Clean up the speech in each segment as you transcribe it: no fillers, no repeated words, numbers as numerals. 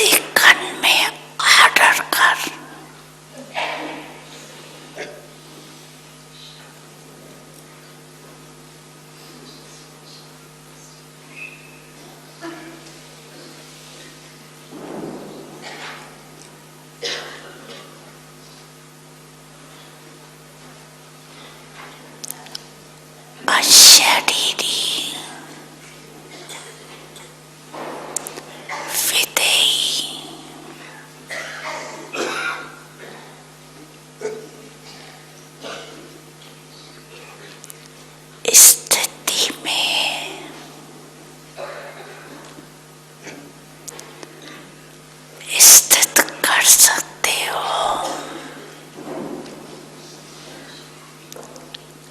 Second में order कर। अशरीरी विधेयी स्थिति में स्थित कर सकते हो।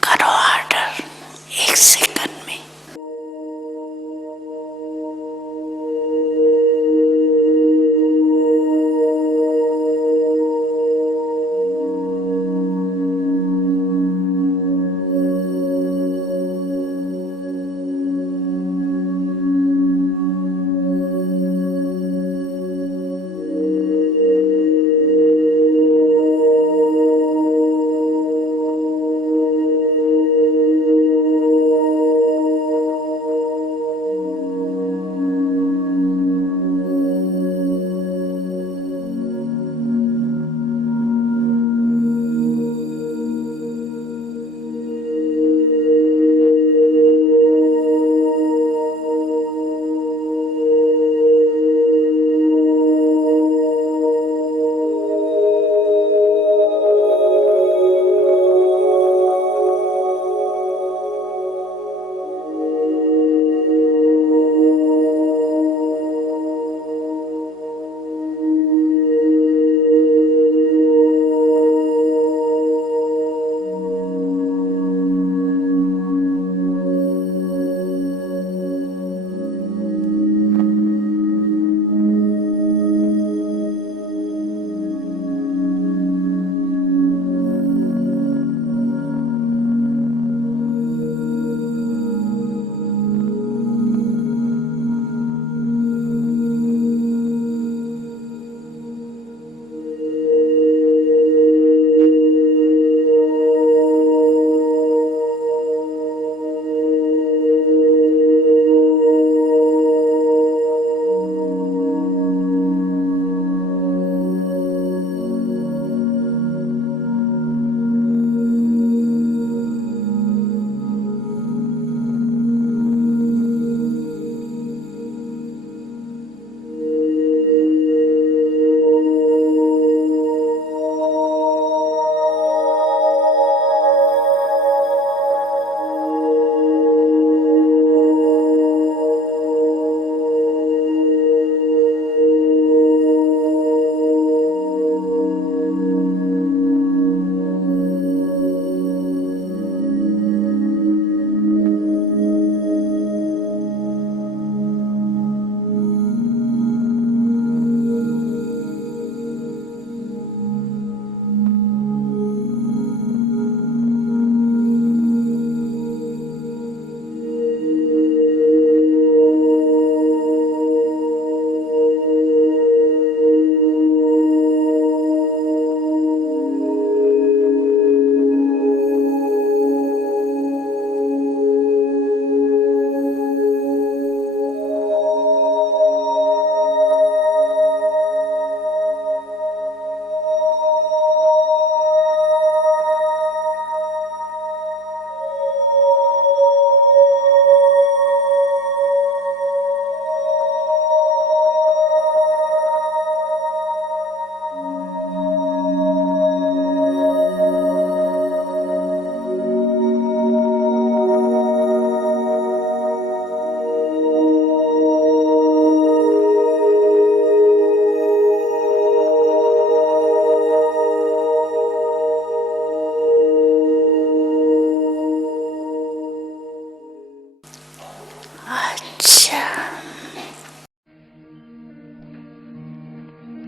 करो ऑर्डर 1 सेकंड में।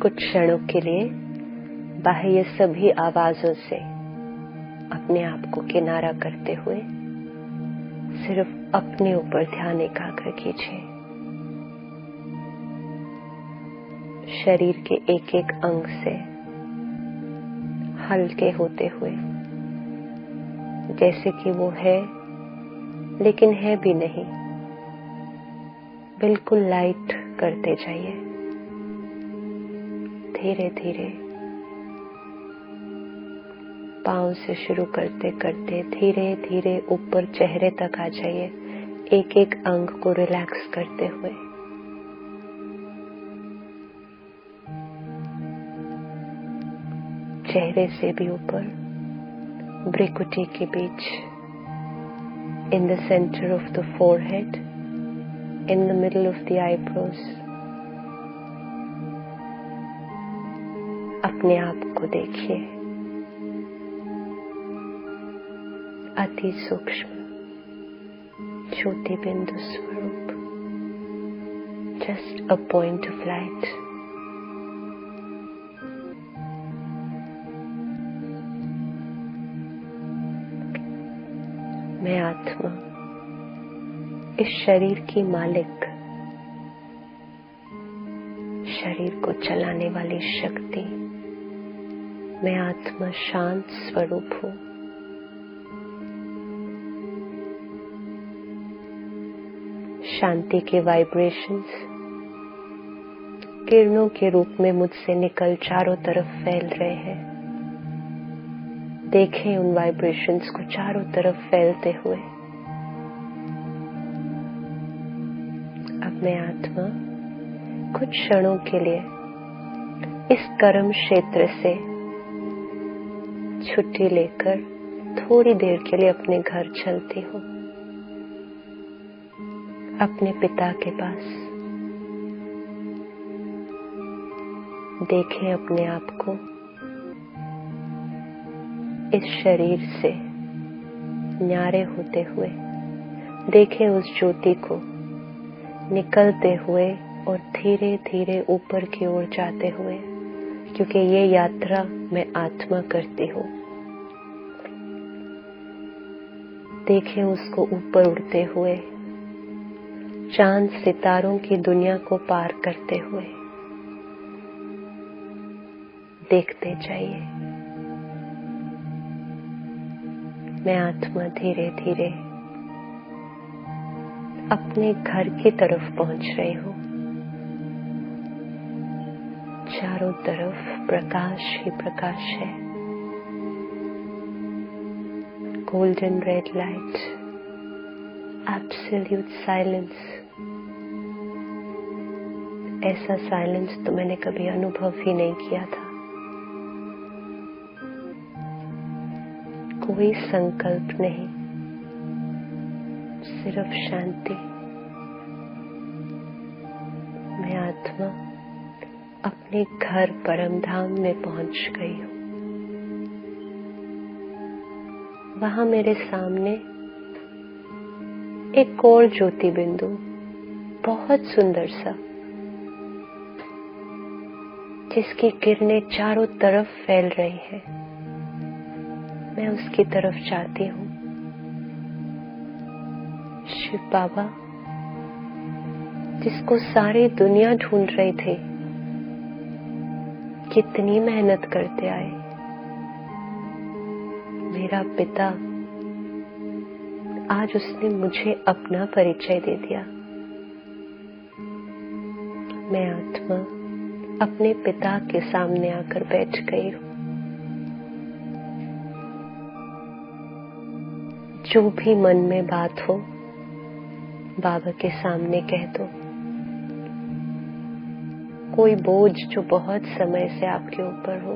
कुछ क्षणों के लिए बाह्य सभी आवाजों से अपने आप को किनारा करते हुए सिर्फ अपने ऊपर ध्यान एकाग्र कीजिए। शरीर के एक एक अंग से हल्के होते हुए, जैसे कि वो है लेकिन है भी नहीं, बिल्कुल लाइट करते जाइए। धीरे धीरे पांव से शुरू करते करते धीरे धीरे ऊपर चेहरे तक आ जाइए, एक एक अंग को रिलैक्स करते हुए। चेहरे से भी ऊपर, भ्रुकुटी के बीच, in the center of the forehead, in the middle of the eyebrows, अपने आप को देखिए, अति सूक्ष्म ज्योति बिंदु स्वरूप, just a point of light। मैं आत्मा, इस शरीर की मालिक, शरीर को चलाने वाली शक्ति, मैं आत्मा शांत स्वरूप हूं। शांति के वाइब्रेशंस किरणों के रूप में मुझसे निकल चारों तरफ फैल रहे हैं। देखें उन वाइब्रेशंस को चारों तरफ फैलते हुए। अब मैं आत्मा कुछ क्षणों के लिए इस कर्म क्षेत्र से छुट्टी लेकर थोड़ी देर के लिए अपने घर चलती हूँ, अपने पिता के पास। देखें अपने आप को इस शरीर से न्यारे होते हुए, देखें उस ज्योति को निकलते हुए और धीरे धीरे ऊपर की ओर जाते हुए, क्योंकि ये यात्रा मैं आत्मा करती हूँ। देखें उसको ऊपर उड़ते हुए, चांद सितारों की दुनिया को पार करते हुए। देखते जाइए। मैं आत्मा धीरे धीरे अपने घर की तरफ पहुंच रही हूं। चारों तरफ प्रकाश ही प्रकाश है। Golden red light, absolute silence. ऐसा साइलेंस तो मैंने कभी अनुभव ही नहीं किया था। कोई संकल्प नहीं, सिर्फ शांति। मैं आत्मा अपने घर परम धाम में पहुंच गई हूं। वहां मेरे सामने एक और ज्योति बिंदु, बहुत सुंदर सा, जिसकी किरणें चारों तरफ फैल रही हैं। मैं उसकी तरफ जाती हूँ। शिव बाबा, जिसको सारी दुनिया ढूंढ रही थी, कितनी मेहनत करते आए। मेरा पिता, आज उसने मुझे अपना परिचय दे दिया। मैं आत्मा अपने पिता के सामने आकर बैठ गई हूँ। जो भी मन में बात हो, बाबा के सामने कह दो। कोई बोझ जो बहुत समय से आपके ऊपर हो,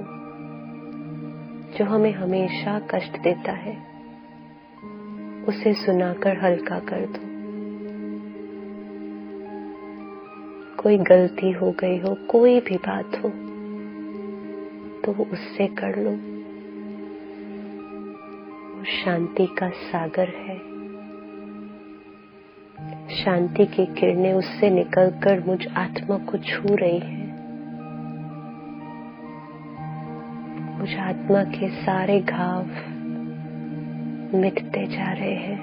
जो हमें हमेशा कष्ट देता है, उसे सुनाकर हल्का कर दो। कोई गलती हो गई हो, कोई भी बात हो, तो उससे कर लो। शांति का सागर है। शांति की किरणें उससे निकलकर मुझ आत्मा को छू रही हैं। मुझ आत्मा के सारे घाव मिटते जा रहे हैं।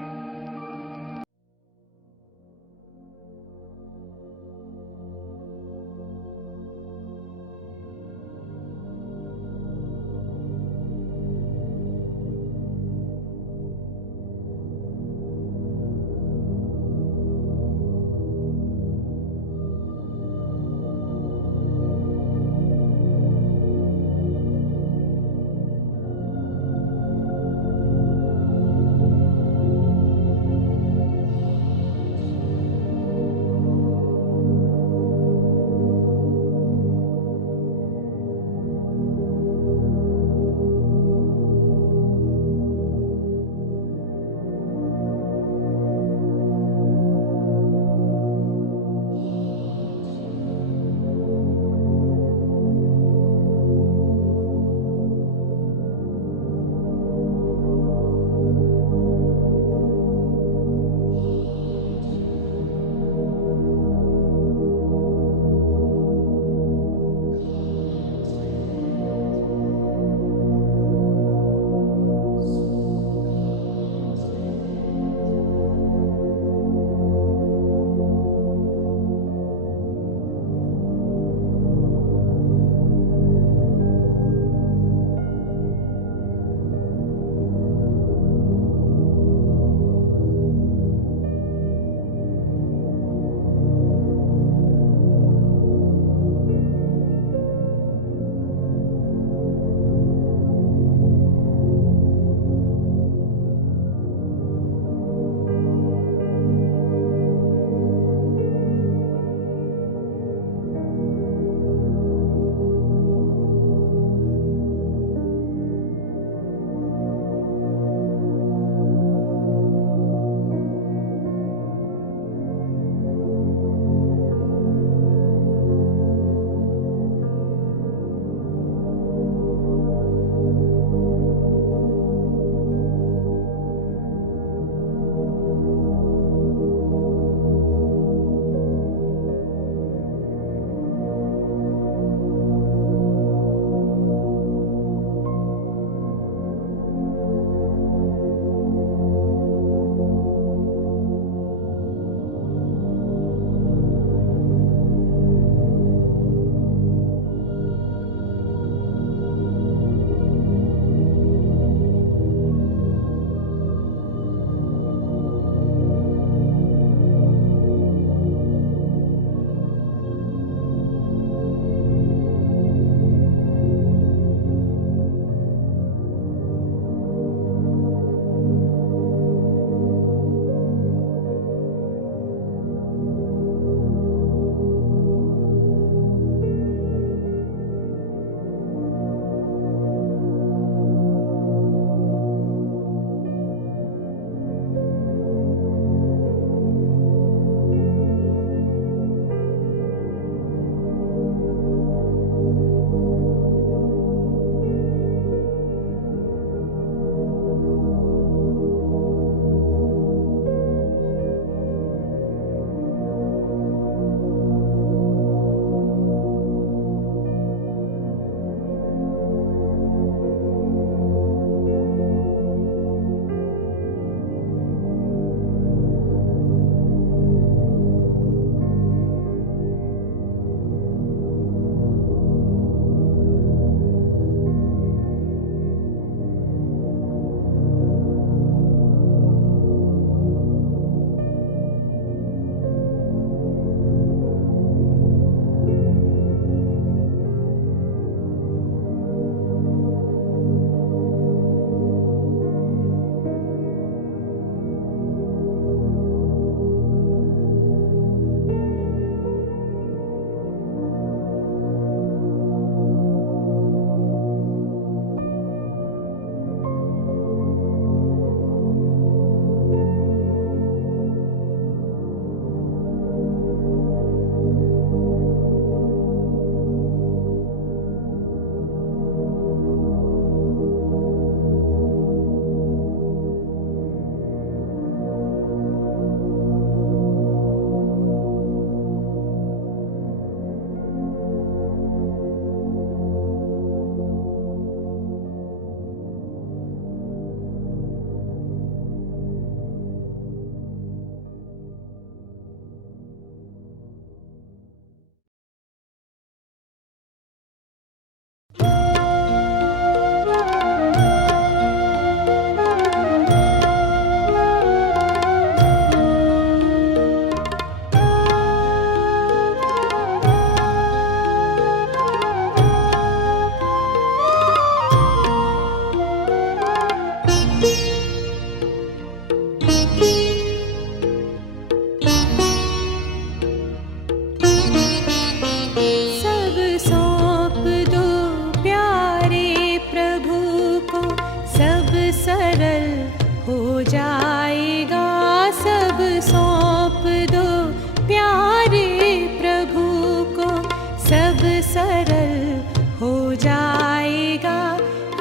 जाएगा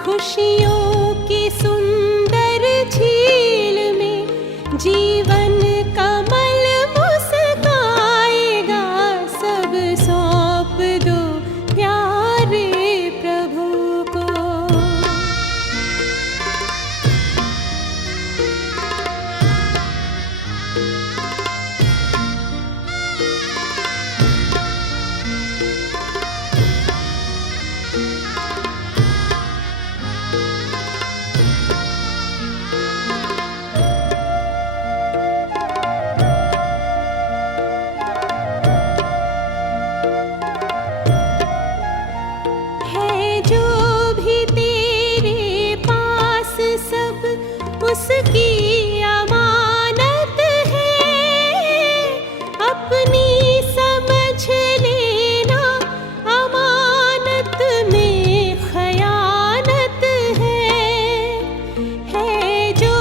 खुशियों की सुंदर झील में। जीवन कमल मुस्काएगा, सब सौंप दो प्यारे प्रभु को। उसकी अमानत है, अपनी समझ लेना अमानत में खयानत है जो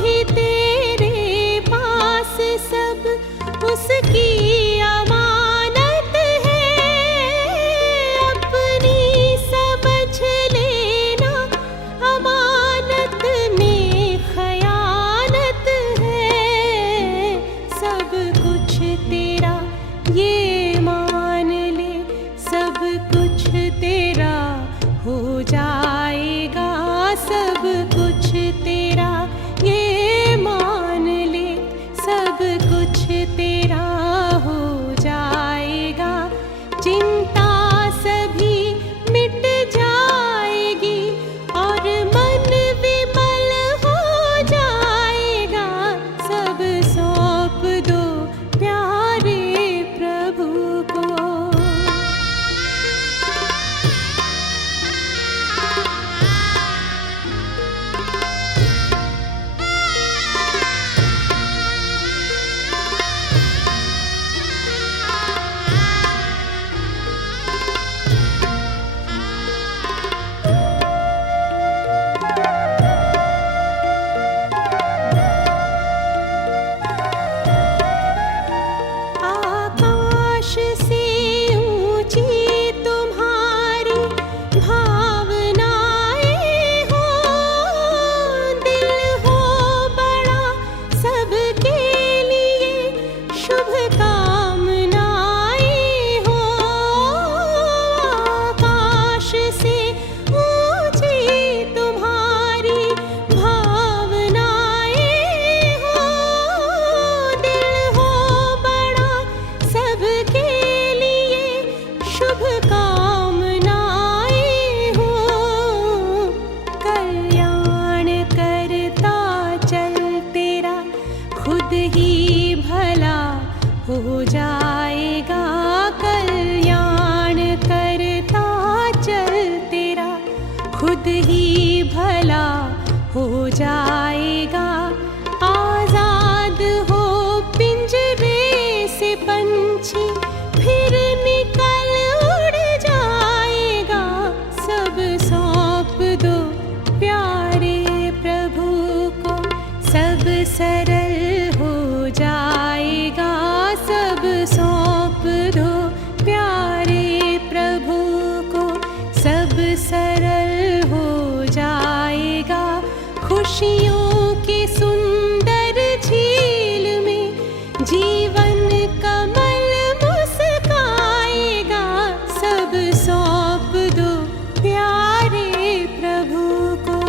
भी तेरे पास सब उसकी अमानत है, अपनी समझ लेना अमानत में ये मान ले, सब कुछ तेरा हो जाएगा, सब कुछ तेरा। ये मान ले, सब कुछ तेरा हो जाएगा। चिंता सभी मिट जाएगी और मन विमल हो जाएगा, सब सौंप दो प्यारे प्रभु को। खुद ही भला हो जाएगा, कल्याण करता चल तेरा खुद ही भला हो जाएगा। आजाद हो पिंजरे से पंछी, फिर निकल उड़ जाएगा, सब सौंप दो प्यारे प्रभु को। सब सरल हो जाएगा, सब सौंप दो प्यारे प्रभु को। सब सरल हो जाएगा खुशियों की सुंदर झील में। जीवन कमल मुस्काएगा, सब सौंप दो प्यारे प्रभु को।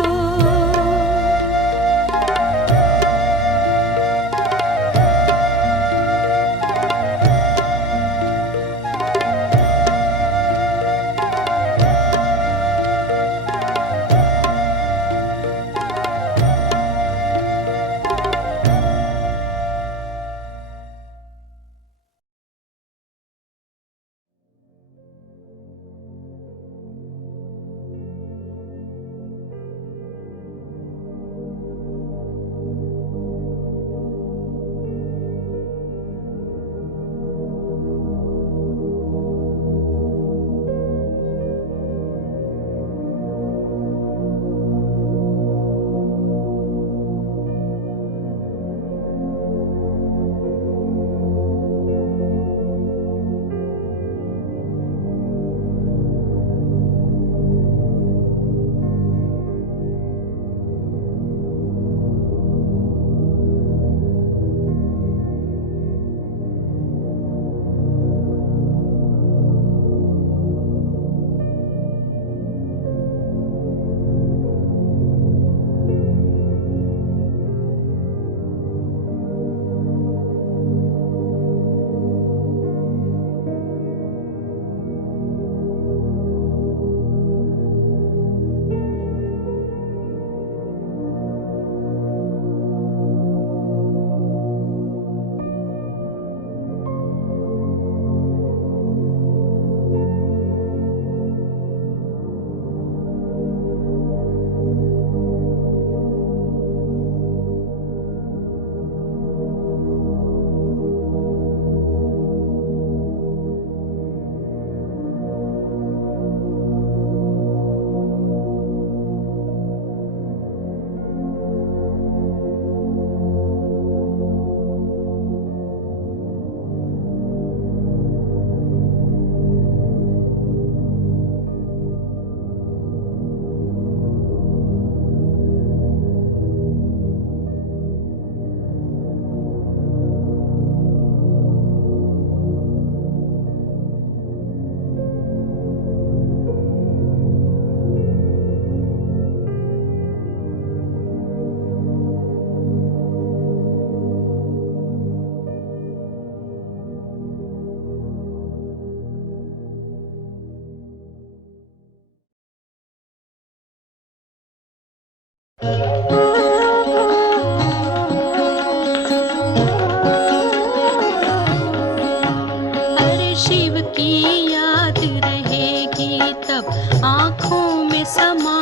तब आँखों में समा